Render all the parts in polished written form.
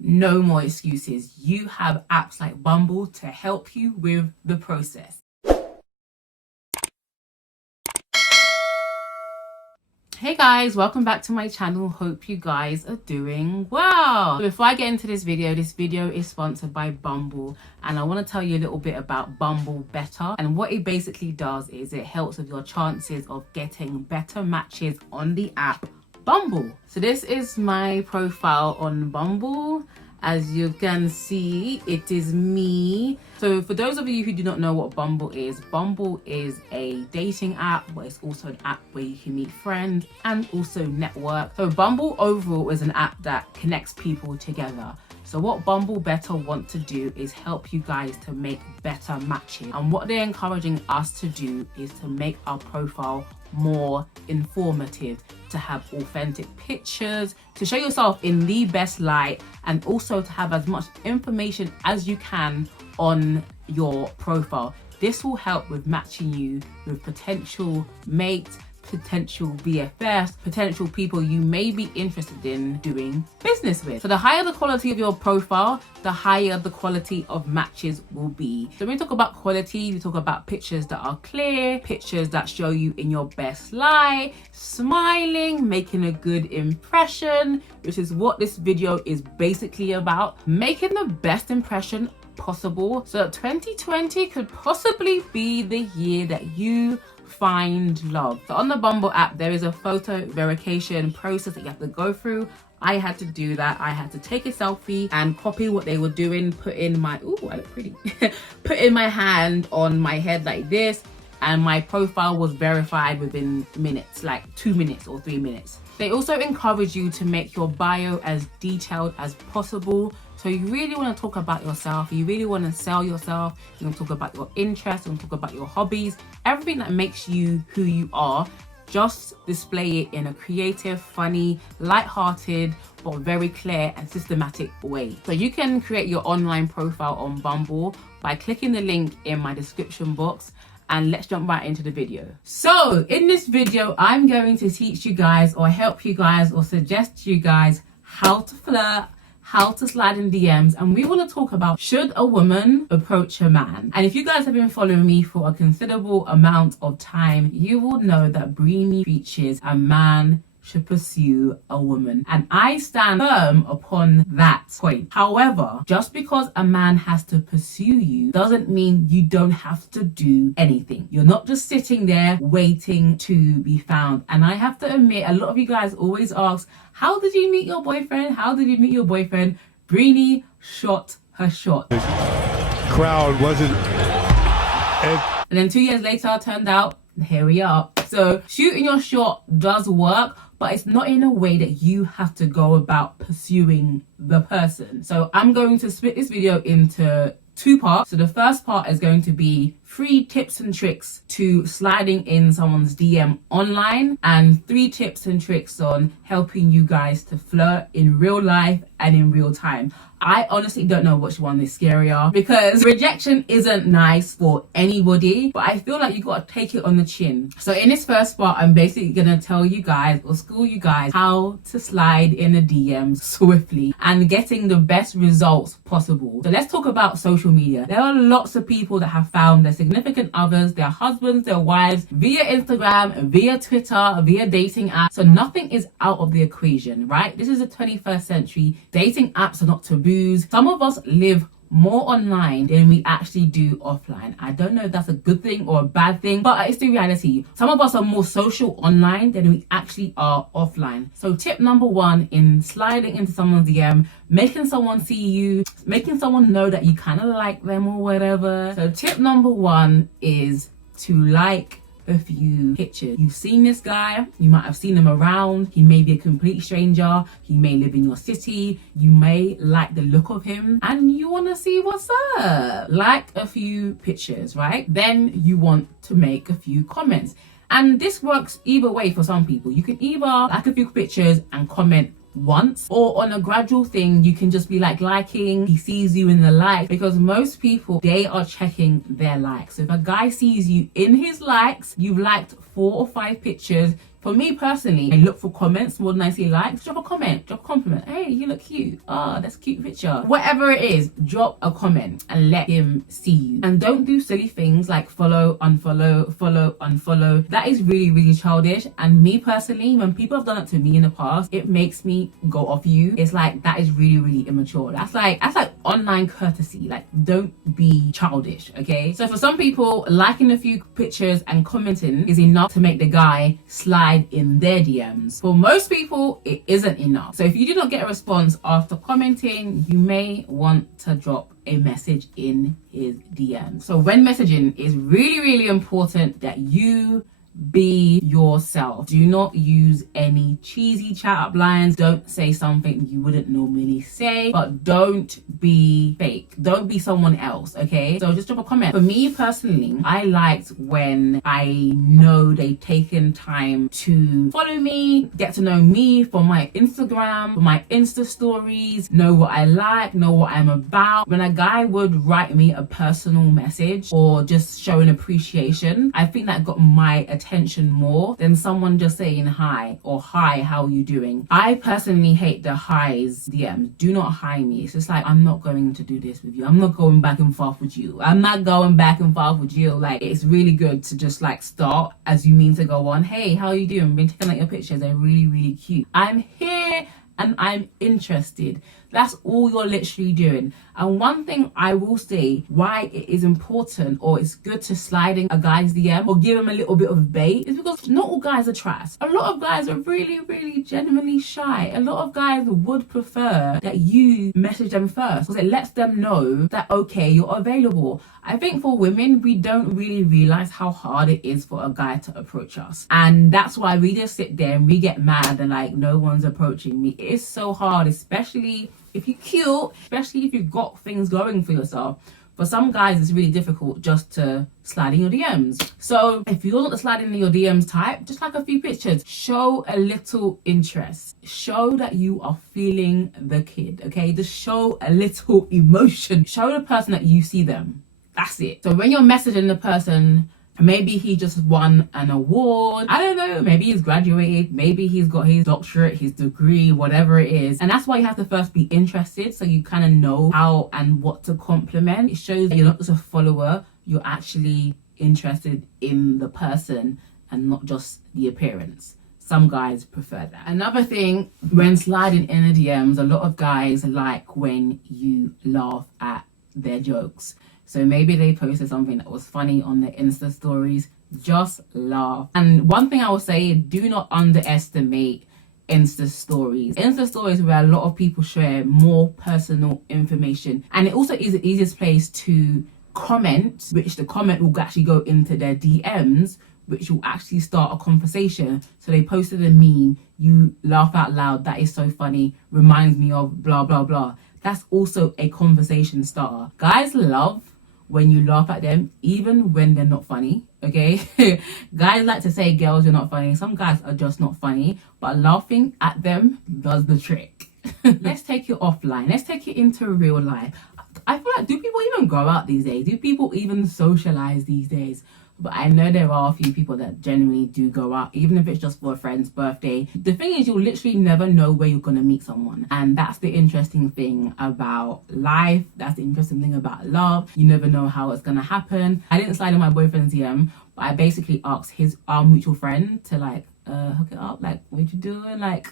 No more excuses. You have apps like Bumble to help you with the process. Hey guys, welcome back to my channel. Hope you guys are doing well. Before I get into this video is sponsored by Bumble, and I want to tell you a little bit about Bumble Better. And what it basically does is it helps with your chances of getting better matches on the app Bumble. So this is my profile on Bumble. As you can see, it is me. So for those of you who do not know what Bumble is a dating app, but it's also an app where you can meet friends and also network. So Bumble overall is an app that connects people together. So what Bumble Better want to do is help you guys to make better matches. And what they're encouraging us to do is to make our profile more informative, to have authentic pictures, to show yourself in the best light, and also to have as much information as you can on your profile. This will help with matching you with potential mates, potential BFFs, potential people you may be interested in doing business with. So the higher the quality of your profile, the higher the quality of matches will be. So when we talk about quality, we talk about pictures that are clear, pictures that show you in your best light, smiling, making a good impression, which is what this video is basically about. Making the best impression possible so that 2020 could possibly be the year that you find love. So on the Bumble app, there is a photo verification process that you have to go through. I had to do that. I had to take a selfie and copy what they were doing, put in my, ooh, I look pretty, put in my hand on my head like this, and my profile was verified within minutes, like 2 minutes or 3 minutes. They also encourage you to make your bio as detailed as possible. So you really want to talk about yourself, you really want to sell yourself, you want to talk about your interests, you want to talk about your hobbies, everything that makes you who you are. Just display it in a creative, funny, light-hearted, but very clear and systematic way. So you can create your online profile on Bumble by clicking the link in my description box. And let's jump right into the video. So in this video, I'm going to teach you guys or help you guys or suggest to you guys how to flirt, how to slide in DMs, and we want to talk about, should a woman approach a man? And if you guys have been following me for a considerable amount of time, you will know that Breeny preaches a man should pursue a woman, and I stand firm upon that point. However, just because a man has to pursue you doesn't mean you don't have to do anything. You're not just sitting there waiting to be found. And I have to admit, a lot of you guys always ask, how did you meet your boyfriend? How did you meet your boyfriend? Breeny shot her shot. Crowd wasn't. And then 2 years later, turned out, here we are. So shooting your shot does work, but it's not in a way that you have to go about pursuing the person. So I'm going to split this video into 2 parts. So the first part is going to be 3 tips and tricks to sliding in someone's DM online, and 3 tips and tricks on helping you guys to flirt in real life and in real time. I honestly don't know which one is scarier, because rejection isn't nice for anybody, but I feel like you gotta take it on the chin. So in this first part, I'm basically gonna tell you guys or school you guys how to slide in the DMs swiftly and getting the best results possible. So let's talk about social media. There are lots of people that have found their significant others, their husbands, their wives via Instagram, via Twitter, via dating apps. So nothing is out of the equation, right? This is the 21st century. Dating apps are not taboo. Some of us live more online than we actually do offline. I don't know if that's a good thing or a bad thing, but it's the reality. Some of us are more social online than we actually are offline. So tip number 1 in sliding into someone's DM, making someone see you, making someone know that you kind of like them or whatever. So tip number 1 is to like a few pictures. You've seen this guy, you might have seen him around, he may be a complete stranger, he may live in your city, you may like the look of him and you want to see what's up. Like a few pictures, right? Then you want to make a few comments. And this works either way for some people. You can either like a few pictures and comment once, or on a gradual thing, you can just be like liking, he sees you in the like, because most people, they are checking their likes. So if a guy sees you in his likes, you've liked 4 or 5 pictures, For me personally, I look for comments more than I see likes. Drop a comment, drop a compliment. Hey, you look cute. Oh, that's a cute picture. Whatever it is, drop a comment and let him see you. And don't do silly things like follow, unfollow, follow, unfollow. That is really, really childish. And me personally, when people have done it to me in the past, it makes me go off you. It's like, that is really, really immature. That's like online courtesy. Like, don't be childish, okay? So for some people, liking a few pictures and commenting is enough to make the guy slide in their DMs. For most people, it isn't enough. So if you do not get a response after commenting, you may want to drop a message in his DM. So when messaging, is really, really important that you be yourself. Do not use any cheesy chat up lines. Don't say something you wouldn't normally say, but don't be fake. Don't be someone else, okay? So just drop a comment. For me personally, I liked when I know they've taken time to follow me, get to know me for my Instagram, for my Insta stories, know what I like, know what I'm about. When a guy would write me a personal message or just show an appreciation, I think that got my attention more than someone just saying hi or hi, how are you doing? I personally hate the highs DMs. Do not hi me. It's just like, I'm not going to do this with you. I'm not going back and forth with you. I'm not going back and forth with you. Like, it's really good to just like start as you mean to go on. Hey, how are you doing? Been taking like your pictures. They're really, really cute. I'm here and I'm interested. That's all you're literally doing. And one thing I will say why it is important or it's good to slide in a guy's DM or give him a little bit of bait is because not all guys are trash. A lot of guys are really, really genuinely shy. A lot of guys would prefer that you message them first because it lets them know that, okay, you're available. I think for women, we don't really realize how hard it is for a guy to approach us. And that's why we just sit there and we get mad and like, no one's approaching me. It is so hard, especially if you're cute, especially if you've got things going for yourself. For some guys, it's really difficult just to slide in your DMs. So if you're not the slide in your DMs type, just like a few pictures, show a little interest. Show that you are feeling the kid, okay? Just show a little emotion. Show the person that you see them. That's it. So when you're messaging the person, maybe he just won an award. I don't know. Maybe he's graduated. Maybe he's got his doctorate, his degree, whatever it is. And that's why you have to first be interested so you kind of know how and what to compliment. It shows that you're not just a follower. You're actually interested in the person and not just the appearance. Some guys prefer that. Another thing, when sliding in the DMs, a lot of guys like when you laugh at their jokes. So maybe they posted something that was funny on their Insta stories. Just laugh. And one thing I will say, do not underestimate Insta stories. Insta stories where a lot of people share more personal information. And it also is the easiest place to comment, which the comment will actually go into their DMs, which will actually start a conversation. So they posted a meme, you laugh out loud, that is so funny, reminds me of blah, blah, blah. That's also a conversation starter. Guys love when you laugh at them, even when they're not funny, okay? Guys like to say, girls, you're not funny. Some guys are just not funny, but laughing at them does the trick. Let's take it offline. Let's take it into real life. I feel like, do people even go out these days? Do people even socialize these days? But I know there are a few people that genuinely do go out, even if it's just for a friend's birthday. The thing is, you'll literally never know where you're going to meet someone. And that's the interesting thing about life. That's the interesting thing about love. You never know how it's going to happen. I didn't slide in my boyfriend's DM, but I basically asked our mutual friend to like, hook it up. Like, what you doing? Like,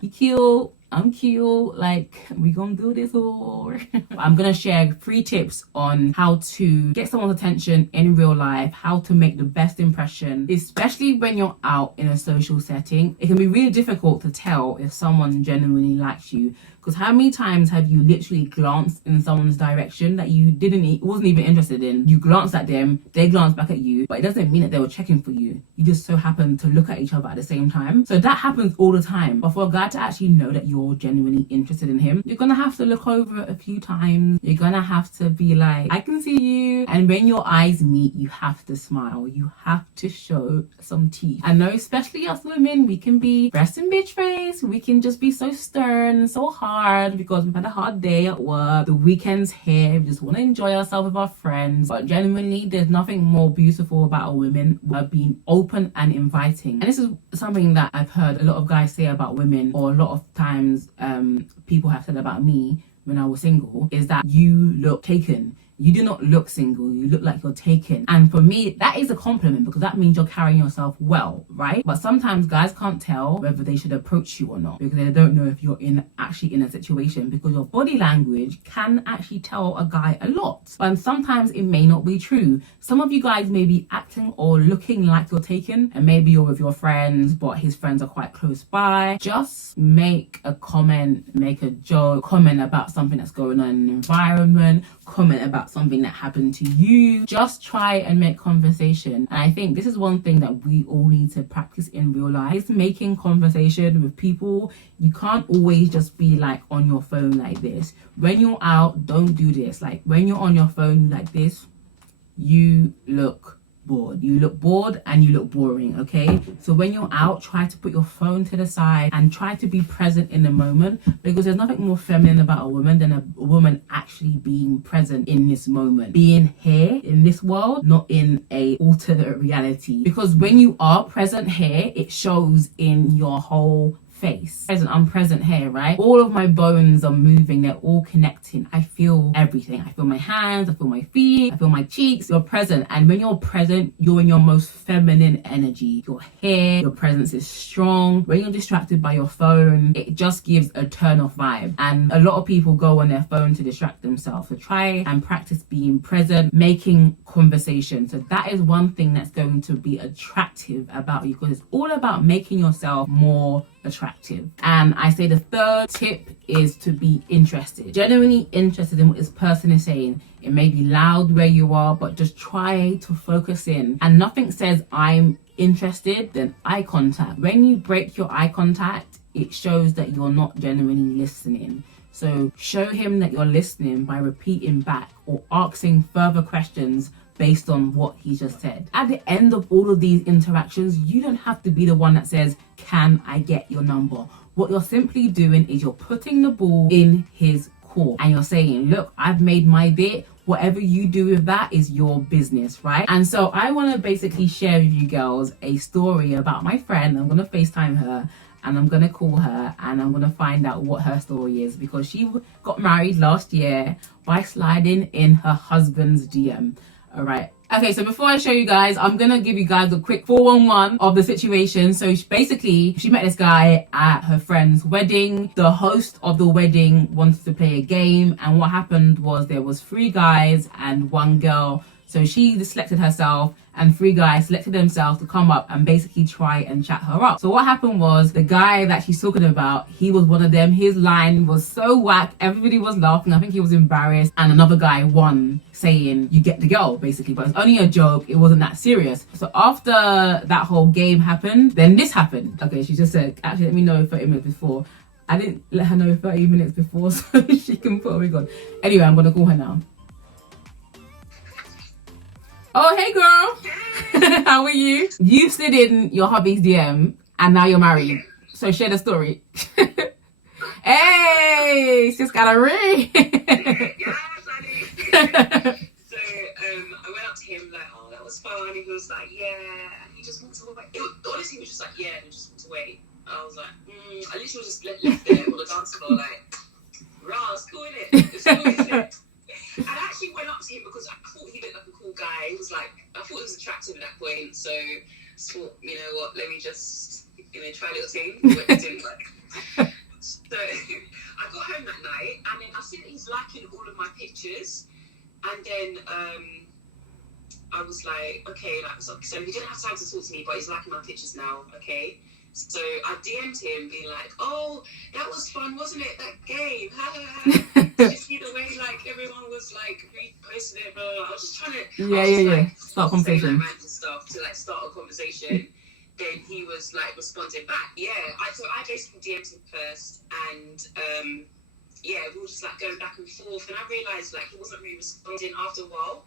you cute. I'm cute, like, we gonna do this or I'm gonna share 3 tips on how to get someone's attention in real life, how to make the best impression, especially when you're out in a social setting. It can be really difficult to tell if someone genuinely likes you, because how many times have you literally glanced in someone's direction that you wasn't even interested in? You glanced at them, they glanced back at you, but it doesn't mean that they were checking for you. You just so happen to look at each other at the same time. So that happens all the time. But for a guy to actually know that you're genuinely interested in him, you're gonna have to look over a few times. You're gonna have to be like, I can see you. And when your eyes meet, you have to smile. You have to show some teeth. I know, especially us women, we can be dressed in bitch face. We can just be so stern, so hard. hard because we've had a hard day at work. The weekend's here. We just want to enjoy ourselves with our friends. But genuinely, there's nothing more beautiful about a woman being open and inviting. And this is something that I've heard a lot of guys say about women, or a lot of times people have said about me when I was single, is that you look taken. You do not look single, you look like you're taken. And for me, that is a compliment, because that means you're carrying yourself well, right? But sometimes guys can't tell whether they should approach you or not, because they don't know if you're actually in a situation, because your body language can actually tell a guy a lot. And sometimes it may not be true. Some of you guys may be acting or looking like you're taken, and maybe you're with your friends, but his friends are quite close by. Just make a comment, make a joke, comment about something that's going on in the environment, comment about something that happened to you. Just try and make conversation. And I think this is one thing that we all need to practice in real life, making conversation with people. You can't always just be like on your phone like this. When you're out, don't do this. Like when you're on your phone like this, you look bored. You look bored and you look boring, okay? So when you're out, try to put your phone to the side and try to be present in the moment, because there's nothing more feminine about a woman than a woman actually being present in this moment, being here in this world, not in a alternate reality. Because when you are present here, it shows in your whole face. I'm present here, right? All of my bones are moving, they're all connecting. I feel everything. I feel my hands, I feel my feet, I feel my cheeks. You're present, and when you're present, you're in your most feminine energy. You're here, your presence is strong. When you're distracted by your phone, it just gives a turn off vibe, and a lot of people go on their phone to distract themselves. So try and practice being present, making conversation. So that is one thing that's going to be attractive about you, because it's all about making yourself more attractive. And I say the third tip is to be interested, genuinely interested in what this person is saying. It may be loud where you are, but just try to focus in. And nothing says I'm interested than eye contact. When you break your eye contact, it shows that you're not genuinely listening. So show him that you're listening by repeating back or asking further questions based on what he just said. At the end of all of these interactions, you don't have to be the one that says, "Can I get your number?" What you're simply doing is you're putting the ball in his court and you're saying, "Look, I've made my bit. Whatever you do with that is your business," right? And so I want to basically share with you girls a story about my friend. I'm going to FaceTime her and I'm going to call her and I'm going to find out what her story is, because she got married last year by sliding in her husband's DM. All right. Okay, so before I show you guys, I'm gonna give you guys a quick 411 of the situation. So she met this guy at her friend's wedding. The host of the wedding wanted to play a game, and what happened was there was 3 guys and 1 girl. So she selected herself, and 3 guys selected themselves to come up and basically try and chat her up. So what happened was, the guy that she's talking about, he was one of them. His line was so whack, everybody was laughing. I think he was embarrassed, and another guy won, saying, "You get the girl," basically. But it's only a joke, it wasn't that serious. So after that whole game happened, then this happened. Okay, she just said, "Actually, let me know 30 minutes before." I didn't let her know 30 minutes before so she can put a wig on. Anyway, I'm gonna call her now. Oh, hey girl. How are you? You slid in your hubby's DM and now you're married. So share the story. Hey, she's got a ring. Yes, I did. So I went up to him like, "Oh, that was fun." He was like, "Yeah," and he just walked away. Honestly, he was just like, "Yeah," and he just walked away. I was like, I literally was just left there on the dance floor like, "Rah, it's cool, innit? It's cool, isn't it?" And I actually went up to him because I thought he looked like a cool guy. He was like, I thought he was attractive at that point. So I thought, you know what, let me just, try a little thing. But it didn't work. So I got home that night, and then I see that he's liking all of my pictures. And then I was like, okay, so he didn't have time to talk to me, but he's liking my pictures now, okay? So I DM'd him being like, "Oh, that was fun, wasn't it? That game. Did you see the way like everyone was like reposting it?" Blah, blah, blah. I was just trying to Yeah. Start a conversation. Like, random stuff to like start a conversation. Then he was like responding back. Yeah. I basically DM'd him first, and we were just like going back and forth, and I realised like he wasn't really responding after a while.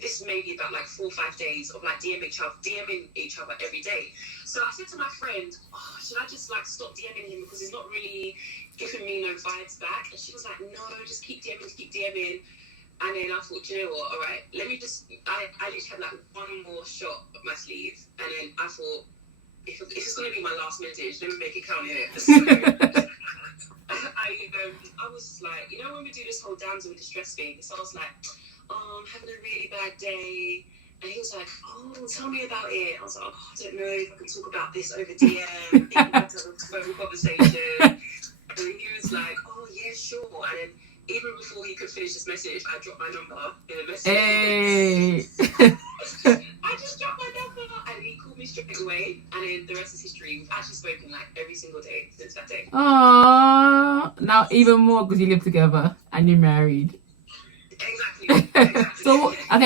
this is maybe about like 4 or 5 days of like DMing each other every day. So I said to my friend, oh, should I just like stop DMing him because he's not really giving me no vibes back? And she was like, no, just keep DMing. And then I thought, you know what, all right, let me just, I just had like one more shot up my sleeve. And then I thought, if it's going to be my last message, let me make it count here. So, I was like, you know, when we do this whole damsel in distress thing, so I was like, oh, I'm having a really bad day. And he was like, oh, tell me about it. I was like, oh, I don't know if I can talk about this over DM. We can have a phone conversation. And he was like, oh, yeah, sure. And then even before he could finish this message, I dropped my number in a message. Hey. I just dropped my number and he called me straight away. And then the rest is history. We've actually spoken like every single day since that day. Aww. Now even more because you live together and you're married. Exactly.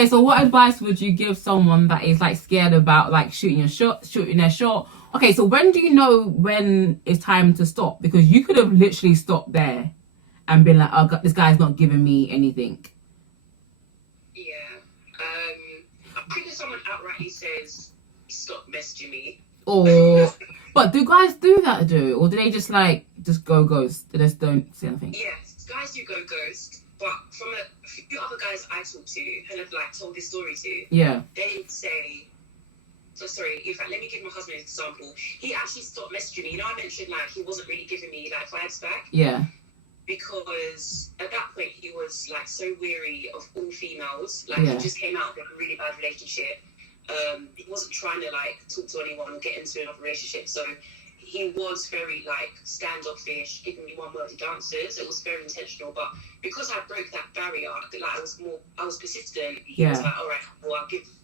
So what advice would you give someone that is like scared about like shooting their shot? Okay, so when do you know when it's time to stop? Because you could have literally stopped there and been like, oh God, this guy's not giving me anything. Yeah. I think if someone outrightly says, stop messaging me. But do guys do that or do they just go ghost? They just don't say anything? Yes, guys do go ghost. But from a few other guys I talked to and have like told this story to, they would say, so sorry, in fact, let me give my husband an example. He actually stopped messaging me. You know, I mentioned like he wasn't really giving me like vibes back. Yeah. Because at that point he was like so weary of all females. Like he just came out of like a really bad relationship. He wasn't trying to like talk to anyone or get into another relationship. So he was very like standoffish, giving me one-worded answers. It was very intentional, but because I broke that barrier, like I was persistent. He was like, all right, well,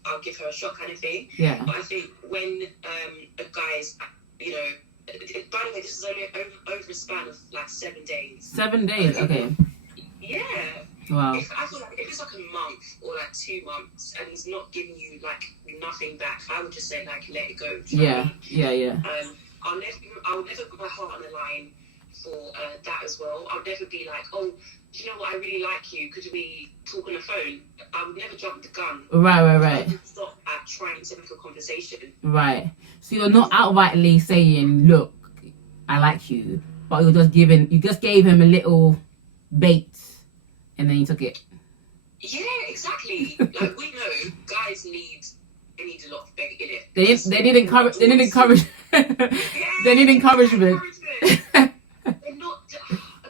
I'll give her a shot, kind of thing. Yeah. But I think when a guy's, you know, by the way, this is only over a span of like 7 days. 7 days, okay. Yeah. Wow. I feel like if it's like a month or like 2 months and he's not giving you like nothing back, I would just say like let it go. Yeah. I'll never put my heart on the line for that as well. I'll never be like, oh, do you know what? I really like you. Could we talk on the phone? I would never jump the gun. Right. I would stop at trying to make a conversation. Right. So you're not outrightly saying, look, I like you, but you just gave him a little bait and then you took it. Yeah, exactly. Like we know guys need a lot of bait in it. They need encouragement. They need encouragement. They're not.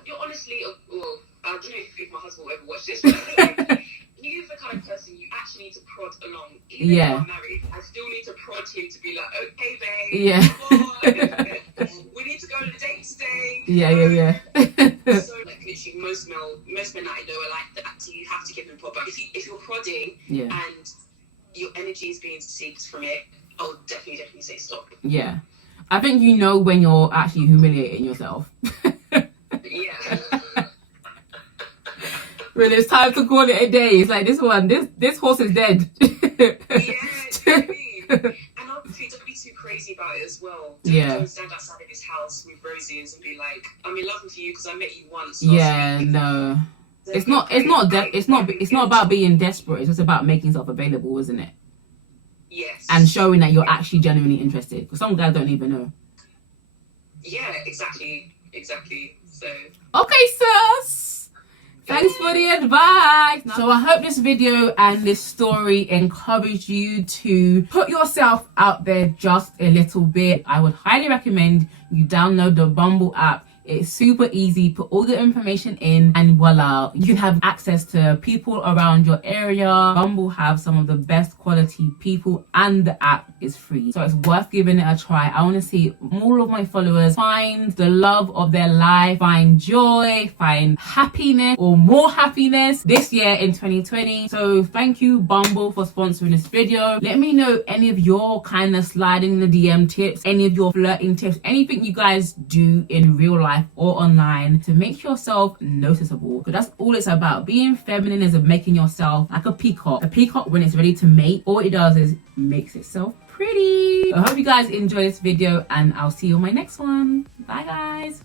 You're honestly. Well, I don't know if my husband will ever watch this, but he's the kind of person you actually need to prod along. Even if I'm married, I still need to prod him to be like, okay, babe. Come on. We need to go on a date today. Yeah. So like literally most men that I know are like that. So you have to give them prod. But if you're prodding and your energy is being seeked from it, I'll definitely say stop. Yeah. I think you know when you're actually humiliating yourself. Yeah. When it's time to call it a day, it's like this horse is dead. Yeah, do you know what I mean? And obviously don't be too crazy about it as well. Don't stand outside of his house with roses and be like, I'm in love with you because I met you once. No. It's not about being desperate. It's just about making yourself available, isn't it? Yes. And showing that you're actually genuinely interested. Because some guys don't even know. Yeah, exactly. So. Okay, sis. Thanks for the advice. So I hope this video and this story encouraged you to put yourself out there just a little bit. I would highly recommend you download the Bumble app. It's super easy. Put all the information in and voila, you can have access to people around your area. Bumble have some of the best quality people and the app is free. So it's worth giving it a try. I want to see all of my followers find the love of their life, find joy, find happiness or more happiness this year in 2020. So thank you Bumble for sponsoring this video. Let me know any of your kind of sliding the DM tips, any of your flirting tips, anything you guys do in real life or online to make yourself noticeable, because that's all it's about. Being feminine is making yourself like a peacock. A peacock, when it's ready to mate, all it does is makes itself pretty. I hope you guys enjoy this video and I'll see you on my next one. Bye guys.